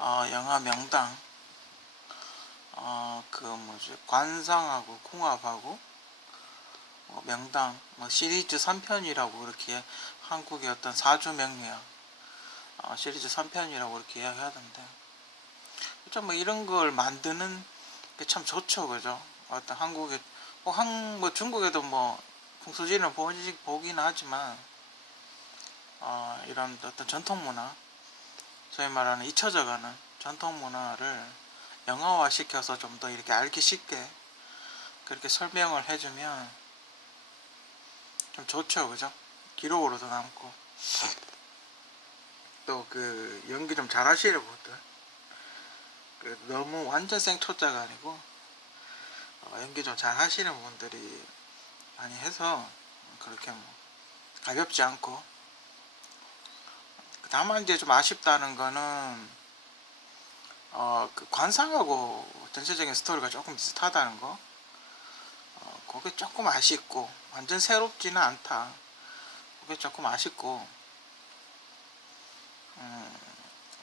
영화 명당, 그 뭐지, 관상하고 궁합하고 명당 시리즈 3편이라고 이렇게 한국의 어떤 사주 명리학 시리즈 3편이라고 이렇게 이야기하던데, 좀 뭐 이런 걸 만드는 게 참 좋죠, 그죠? 어떤 한국에 뭐 중국에도 뭐 풍수지리는 보긴 하지만 이런 어떤 전통 문화, 소위 말하는 잊혀져가는 전통 문화를 영화화 시켜서 좀 더 이렇게 알기 쉽게 그렇게 설명을 해주면 좀 좋죠, 그죠? 기록으로도 남고, 또 그 연기 좀 잘하시는 분들, 너무 완전 생초짜가 아니고 연기 좀 잘하시는 분들이 많이 해서 그렇게 뭐 가볍지 않고, 다만 이제 좀 아쉽다는 거는 그 관상하고 전체적인 스토리가 조금 비슷하다는 거, 그게 조금 아쉽고, 완전 새롭지는 않다, 그게 조금 아쉽고,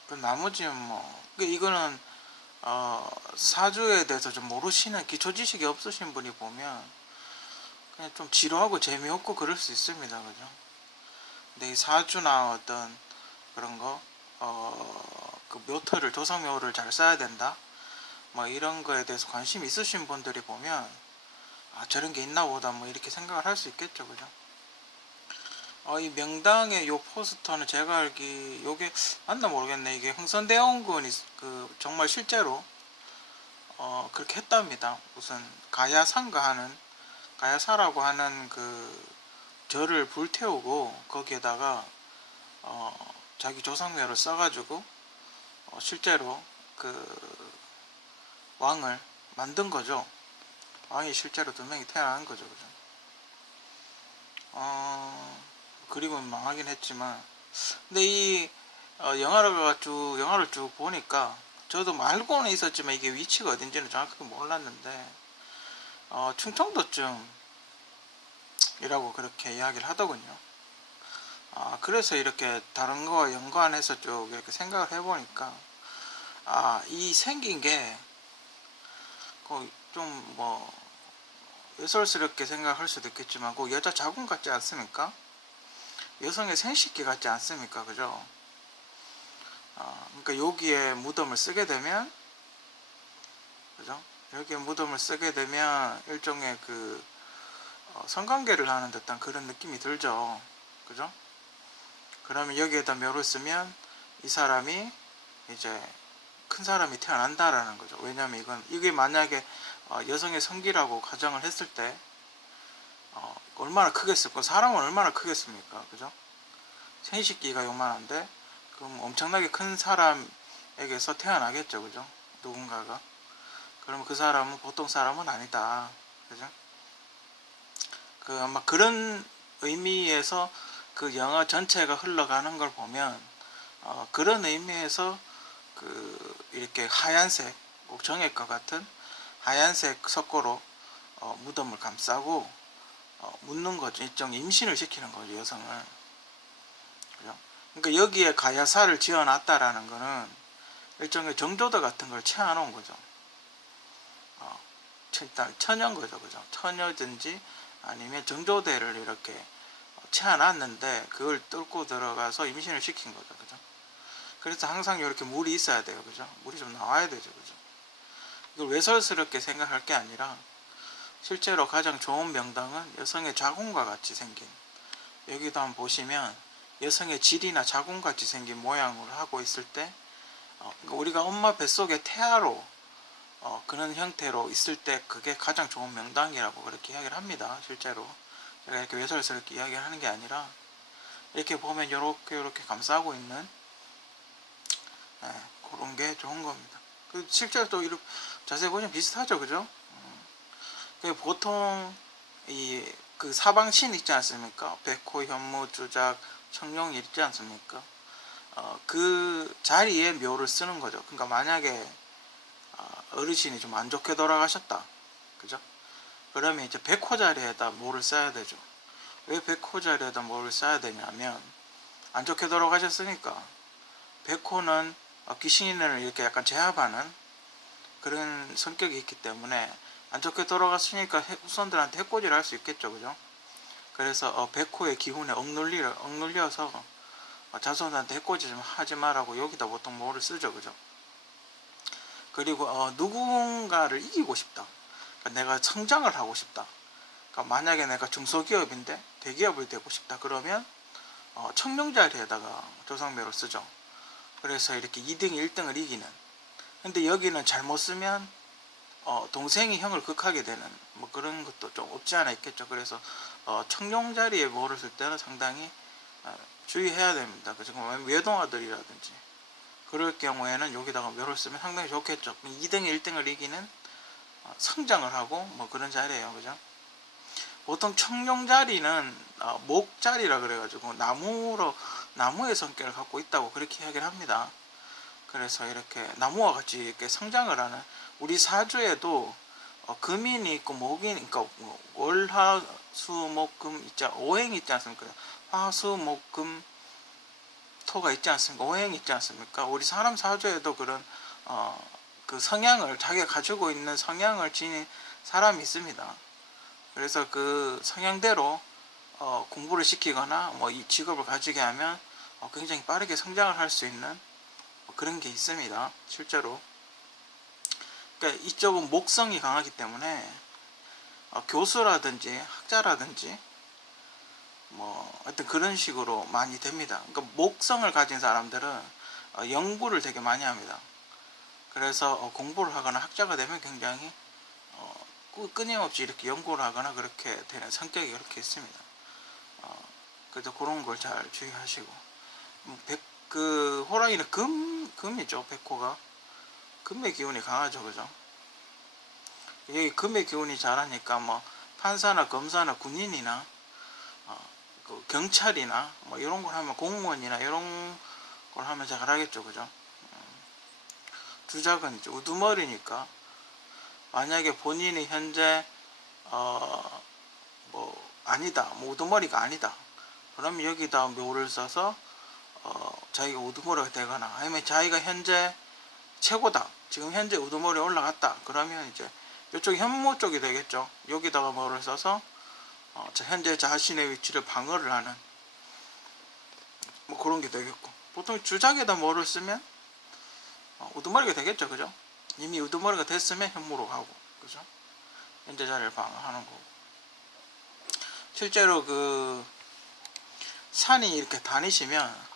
그 나머지는 뭐 이거는 사주에 대해서 좀 모르시는, 기초 지식이 없으신 분이 보면 그냥 좀 지루하고 재미없고 그럴 수 있습니다, 그죠? 근데 이 사주나 어떤 그런 거, 그 묘토를, 조상묘를 잘 써야 된다, 뭐 이런 거에 대해서 관심 있으신 분들이 보면 저런 게 있나 보다, 뭐 이렇게 생각을 할 수 있겠죠, 그죠? 이 명당의 요 포스터는 제가 알기 요게 맞나 모르겠네. 이게 흥선대원군이 그 정말 실제로 그렇게 했답니다. 무슨 가야상가 하는, 가야사라고 하는 그 절을 불태우고 거기에다가 자기 조상묘를 써가지고 실제로 그 왕을 만든 거죠. 왕이 실제로 두 명이 태어난 거죠, 그죠? 그림은 망하긴 했지만, 근데 이 영화를 쭉 보니까 저도 뭐 알고는 있었지만 이게 위치가 어딘지는 정확하게 몰랐는데 충청도쯤이라고 그렇게 이야기를 하더군요. 그래서 이렇게 다른 거와 연관해서 쭉 이렇게 생각을 해보니까 이 생긴 게 좀 뭐 외설스럽게 생각할 수도 있겠지만 그 여자 자궁 같지 않습니까? 여성의 생식기 같지 않습니까? 그죠? 그러니까 여기에 무덤을 쓰게 되면, 그죠? 여기에 무덤을 쓰게 되면 일종의 그 성관계를 하는 듯한 그런 느낌이 들죠, 그죠? 그러면 여기에다 묘를 쓰면 이 사람이 이제 큰 사람이 태어난다라는 거죠. 왜냐하면 이게 만약에 여성의 성기라고 가정을 했을 때 얼마나 크겠습니까? 사람은 얼마나 크겠습니까? 그죠? 생식기가 요만한데 그럼 엄청나게 큰 사람에게서 태어나겠죠, 그죠? 누군가가. 그러면 그 사람은 보통 사람은 아니다, 그죠? 그 아마 그런 의미에서 그 영화 전체가 흘러가는 걸 보면 그런 의미에서 그 이렇게 하얀색, 꼭 정액과 같은 하얀색 석고로 무덤을 감싸고 묻는 거죠. 일종 임신을 시키는 거죠, 여성을. 그죠? 그러니까 여기에 가야사를 지어놨다라는 거는 일종의 정조도 같은 걸 채워놓은 거죠. 일단 처녀인 거죠, 그죠? 처녀든지 아니면 정조대를 이렇게 채워놨는데 그걸 뚫고 들어가서 임신을 시킨 거죠, 그죠? 그래서 항상 이렇게 물이 있어야 돼요, 그죠? 물이 좀 나와야 되죠, 그죠? 이걸 외설스럽게 생각할 게 아니라 실제로 가장 좋은 명당은 여성의 자궁과 같이 생긴, 여기도 한번 보시면 여성의 질이나 자궁같이 생긴 모양으로 하고 있을 때 그러니까 우리가 엄마 뱃속에 태아로 그런 형태로 있을 때 그게 가장 좋은 명당이라고 그렇게 이야기를 합니다. 실제로 제가 이렇게 외설스럽게 이야기를 하는 게 아니라 이렇게 보면 이렇게 감싸고 있는 그런 게 좋은 겁니다. 실제로 또 이렇게 자세히 보면 비슷하죠, 그죠? 보통 그 사방신 있지 않습니까? 백호, 현무, 주작, 청룡 있지 않습니까? 그 자리에 묘를 쓰는 거죠. 그러니까 만약에 어르신이 좀 안 좋게 돌아가셨다, 그죠? 그러면 이제 백호 자리에다 묘를 써야 되죠. 왜 백호 자리에다 묘를 써야 되냐면 안 좋게 돌아가셨으니까 백호는 귀신을 이렇게 약간 제압하는 그런 성격이 있기 때문에 안 좋게 돌아갔으니까 후손들한테 해코지를 할 수 있겠죠, 그죠? 그래서 백호의 기운에 억눌려서 자손한테 해코지 좀 하지 말라고 여기다 보통 뭐를 쓰죠, 그죠? 그리고 누군가를 이기고 싶다. 그러니까 내가 성장을 하고 싶다. 그러니까 만약에 내가 중소기업인데 대기업이 되고 싶다 그러면 청룡자리에다가 조상묘를 쓰죠. 그래서 이렇게 2등, 1등을 이기는. 근데 여기는 잘못 쓰면 동생이 형을 극하게 되는 뭐 그런 것도 좀 없지 않아 있겠죠. 그래서 청룡자리에 뭐를 쓸 때는 상당히 주의해야 됩니다. 그래서 외동아들이라든지 그럴 경우에는 여기다가 묘를 쓰면 상당히 좋겠죠. 2등, 1등을 이기는 성장을 하고 뭐 그런 자리예요, 그죠? 보통 청룡자리는 목자리라 그래가지고 나무의 성격을 갖고 있다고 그렇게 이야기를 합니다. 그래서 이렇게 나무와 같이 이렇게 성장을 하는 우리 사주에도 금인이 있고 목인, 그러니까 월화수목금 오행이 있지 않습니까? 화수목금 토가 있지 않습니까? 오행이 있지 않습니까? 우리 사람 사주에도 그런 그 성향을 자기가 가지고 있는 성향을 지닌 사람이 있습니다. 그래서 그 성향대로 공부를 시키거나 뭐 이 직업을 가지게 하면 굉장히 빠르게 성장을 할 수 있는 그런 게 있습니다. 실제로. 그러니까 이쪽은 목성이 강하기 때문에 교수라든지 학자라든지 뭐 하여튼 그런 식으로 많이 됩니다. 그러니까 목성을 가진 사람들은 연구를 되게 많이 합니다. 그래서 공부를 하거나 학자가 되면 굉장히 끊임없이 이렇게 연구를 하거나 그렇게 되는 성격이 그렇게 있습니다. 그래서 그런 걸 잘 주의하시고 그 호랑이는 금이죠. 백호가 금의 기운이 강하죠, 그죠? 여기 금의 기운이 잘하니까 뭐 판사나 검사나 군인이나 그 경찰이나 뭐 이런 걸 하면 공무원이나 이런 걸 하면 잘하겠죠, 그죠? 주작은 이제 우두머리니까 만약에 본인이 현재 뭐 아니다, 뭐 우두머리가 아니다, 그러면 여기다 묘를 써서 자기가 우두머리가 되거나 아니면 자기가 현재 최고다, 지금 현재 우두머리에 올라갔다, 그러면 이제 이쪽이 현무 쪽이 되겠죠. 여기다가 뭐를 써서 현재 자신의 위치를 방어를 하는 뭐 그런 게 되겠고, 보통 주작에다 뭐를 쓰면 우두머리가 되겠죠, 그죠? 이미 우두머리가 됐으면 현무로 가고, 그죠? 현재 자리를 방어하는 거고. 실제로 그 산이 이렇게 다니시면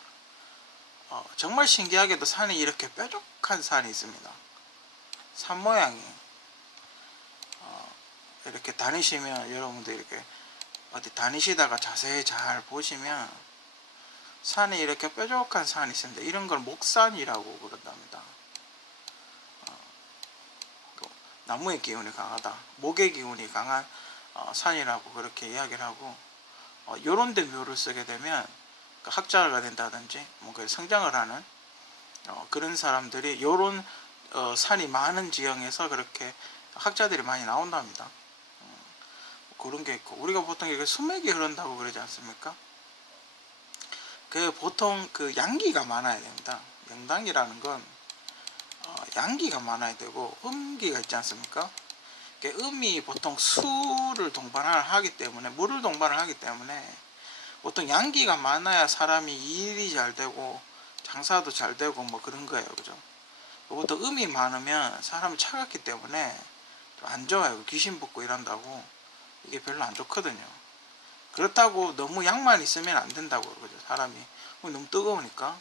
정말 신기하게도 산이 이렇게 뾰족한 산이 있습니다. 산 모양이 이렇게 다니시면 여러분들 이렇게 어디 다니시다가 자세히 잘 보시면 산이 이렇게 뾰족한 산이 있습니다. 이런 걸 목산이라고 그런답니다. 나무의 기운이 강하다, 목의 기운이 강한 산이라고 그렇게 이야기를 하고, 요런 데 묘를 쓰게 되면 학자가 된다든지 뭔가 성장을 하는 그런 사람들이 요런 산이 많은 지형에서 그렇게 학자들이 많이 나온답니다. 그런 게 있고, 우리가 보통 이게 수맥이 흐른다고 그러지 않습니까? 그 보통 그 양기가 많아야 됩니다. 명당이라는 건 양기가 많아야 되고 음기가 있지 않습니까? 음이 보통 수를 동반을 하기 때문에, 물을 동반을 하기 때문에 보통 양기가 많아야 사람이 일이 잘 되고 장사도 잘 되고 뭐 그런 거예요, 그죠? 보통 음이 많으면 사람이 차갑기 때문에 좀 안 좋아요. 귀신 붙고 이런다고 이게 별로 안 좋거든요. 그렇다고 너무 양만 있으면 안 된다고 그러죠. 사람이 너무 뜨거우니까,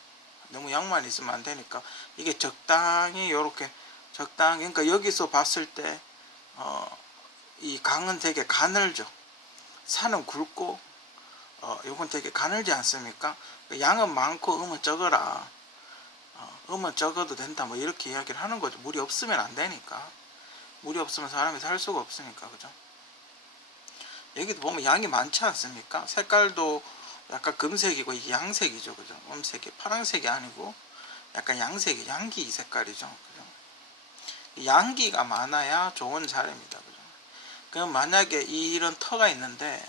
너무 양만 있으면 안 되니까 이게 적당히 요렇게 적당히, 그러니까 여기서 봤을 때 이 강은 되게 가늘죠. 산은 굵고 요건 되게 가늘지 않습니까? 양은 많고 음은 적어라, 음은 적어도 된다, 뭐 이렇게 이야기를 하는 거죠. 물이 없으면 안 되니까. 물이 없으면 사람이 살 수가 없으니까, 그죠? 여기도 보면 양이 많지 않습니까? 색깔도 약간 금색이고 이게 양색이죠, 그죠? 음색이 파란색이 아니고 약간 양색이 양기 색깔이죠, 그죠? 양기가 많아야 좋은 자리입니다, 그죠? 그럼 만약에 이런 터가 있는데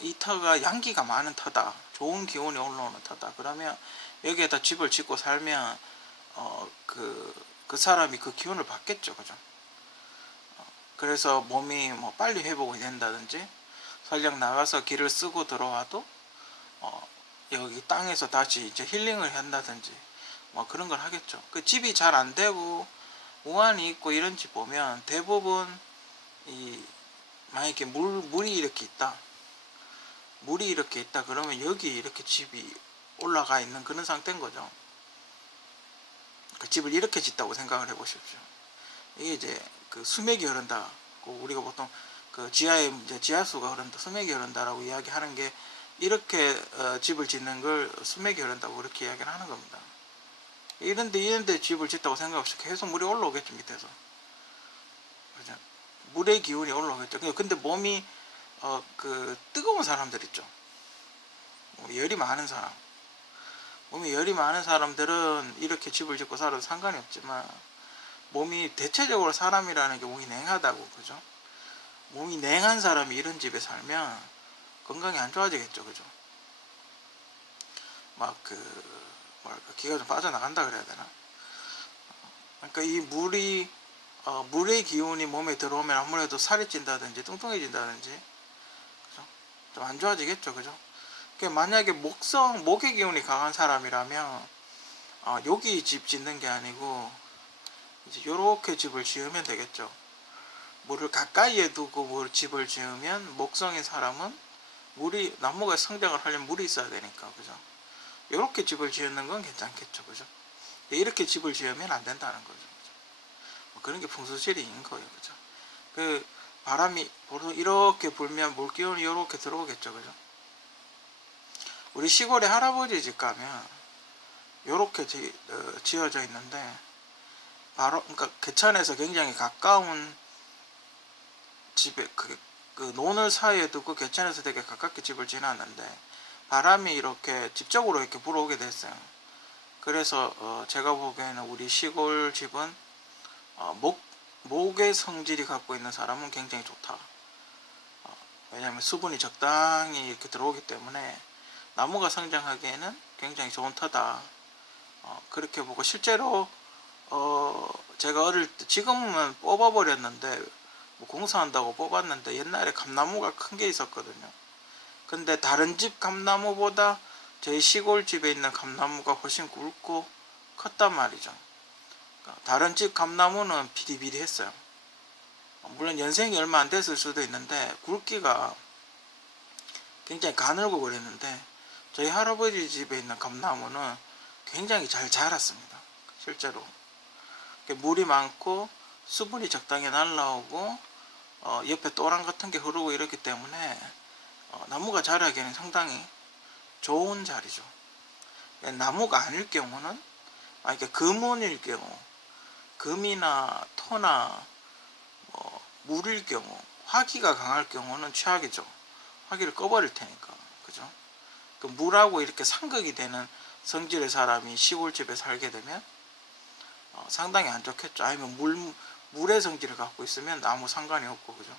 이 터가 양기가 많은 터다, 좋은 기운이 올라오는 터다, 그러면 여기에다 집을 짓고 살면 그 사람이 그 기운을 받겠죠, 그죠? 그래서 몸이 뭐 빨리 회복이 된다든지, 설령 나가서 길을 쓰고 들어와도 여기 땅에서 다시 이제 힐링을 한다든지 뭐 그런 걸 하겠죠. 그 집이 잘 안 되고 우환이 있고 이런 집 보면 대부분 이 만약에 물이 이렇게 있다, 그러면 여기 이렇게 집이 올라가 있는 그런 상태인 거죠. 그 집을 이렇게 짓다고 생각을 해보십시오. 이게 이제 그 수맥이 흐른다. 우리가 보통 그 지하에 이제 지하수가 흐른다, 수맥이 흐른다라고 이야기하는 게, 이렇게 집을 짓는 걸 수맥이 흐른다고 그렇게 이야기를 하는 겁니다. 이런데 집을 짓다고 생각하십시오. 계속 물이 올라오겠죠, 밑에서. 그죠? 물의 기운이 올라오겠죠. 근데 몸이 그 뜨거운 사람들 있죠. 열이 많은 사람. 몸이 열이 많은 사람들은 이렇게 집을 짓고 살아도 상관이 없지만, 몸이 대체적으로 사람이라는 게 몸이 냉하다고, 그죠? 몸이 냉한 사람이 이런 집에 살면 건강이 안 좋아지겠죠, 그죠? 막 뭐랄까, 기가 좀 빠져나간다 그래야 되나? 그러니까 이 물의 기운이 몸에 들어오면 아무래도 살이 찐다든지 뚱뚱해진다든지, 그죠? 좀 안 좋아지겠죠, 그죠? 그러니까 만약에 목의 기운이 강한 사람이라면 여기 집 짓는 게 아니고 이제 요렇게 집을 지으면 되겠죠. 물을 가까이에 두고 집을 지으면, 목성인 사람은 나무가 성장을 하려면 물이 있어야 되니까, 그죠? 요렇게 집을 지으는 건 괜찮겠죠, 그죠? 이렇게 집을 지으면 안 된다는 거죠, 그죠? 뭐 그런 게 풍수지리인 거예요, 그죠? 그 바람이 이렇게 불면 물기운이 이렇게 들어오겠죠, 그죠? 우리 시골에 할아버지 집 가면 요렇게 지어져 있는데, 바로 그러니까 개천에서 굉장히 가까운 집에 그 논을 사이에 두고 개천에서 되게 가깝게 집을 지놨는데, 바람이 이렇게 집적으로 이렇게 불어오게 됐어요. 그래서 제가 보기에는 우리 시골 집은 목의 성질이 갖고 있는 사람은 굉장히 좋다. 왜냐하면 수분이 적당히 이렇게 들어오기 때문에 나무가 성장하기에는 굉장히 좋은 터다. 그렇게 보고, 실제로 제가 어릴 때, 지금은 뽑아버렸는데, 뭐 공사한다고 뽑았는데, 옛날에 감나무가 큰 게 있었거든요. 근데 다른 집 감나무보다 저희 시골집에 있는 감나무가 훨씬 굵고 컸단 말이죠. 그러니까 다른 집 감나무는 비리비리했어요. 물론 연생이 얼마 안 됐을 수도 있는데 굵기가 굉장히 가늘고 그랬는데, 저희 할아버지 집에 있는 감나무는 굉장히 잘 자랐습니다. 실제로 물이 많고 수분이 적당히 날라오고 옆에 또랑 같은 게 흐르고 이렇기 때문에 나무가 자라기에는 상당히 좋은 자리죠. 나무가 아닐 경우는, 이렇게 금운일 경우, 금이나 토나 물일 경우, 화기가 강할 경우는 최악이죠. 화기를 꺼버릴 테니까, 그죠? 그 물하고 이렇게 상극이 되는 성질의 사람이 시골집에 살게 되면 상당히 안 좋겠죠. 아니면 물의 성질을 갖고 있으면 아무 상관이 없고, 그죠?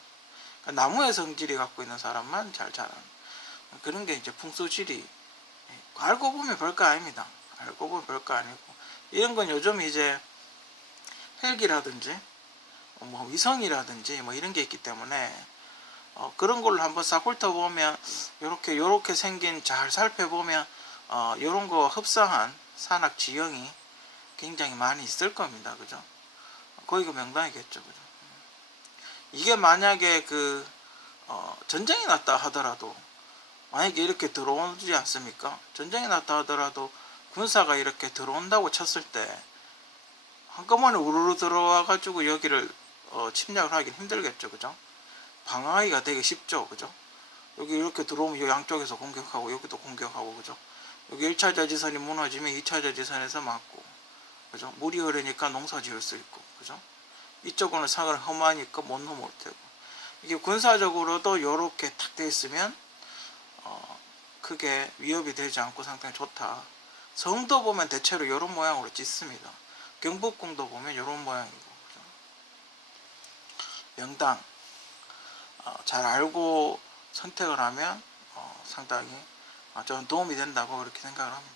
그러니까 나무의 성질이 갖고 있는 사람만 잘 자라는 그런 게 이제 풍수지리. 알고 보면 별거 아닙니다. 알고 보면 별거 아니고, 이런 건 요즘 이제 헬기라든지 뭐 위성이라든지 뭐 이런 게 있기 때문에 그런 걸로 한번 싹 훑어보면, 요렇게 생긴, 잘 살펴보면 요런 거 흡사한 산악 지형이 굉장히 많이 있을 겁니다, 그죠? 거기가 명당이겠죠, 그죠? 이게 만약에 전쟁이 났다 하더라도, 만약에 이렇게 들어오지 않습니까? 전쟁이 났다 하더라도 군사가 이렇게 들어온다고 쳤을 때 한꺼번에 우르르 들어와 가지고 여기를 침략을 하긴 힘들겠죠, 그죠? 방어하기가 되게 쉽죠, 그죠? 여기 이렇게 들어오면 이 양쪽에서 공격하고 여기도 공격하고, 그죠? 여기 1차 자지선이 무너지면 2차 자지선에서 막고, 그죠? 물이 흐르니까 농사 지을 수 있고, 그죠? 이쪽은 산을 험하니까 못 넘을 테고. 이게 군사적으로도 이렇게 탁 돼 있으면 크게 위협이 되지 않고 상당히 좋다. 성도 보면 대체로 이런 모양으로 짓습니다. 경복궁도 보면 이런 모양이고, 그죠? 명당 잘 알고 선택을 하면 상당히 저는 도움이 된다고 그렇게 생각을 합니다.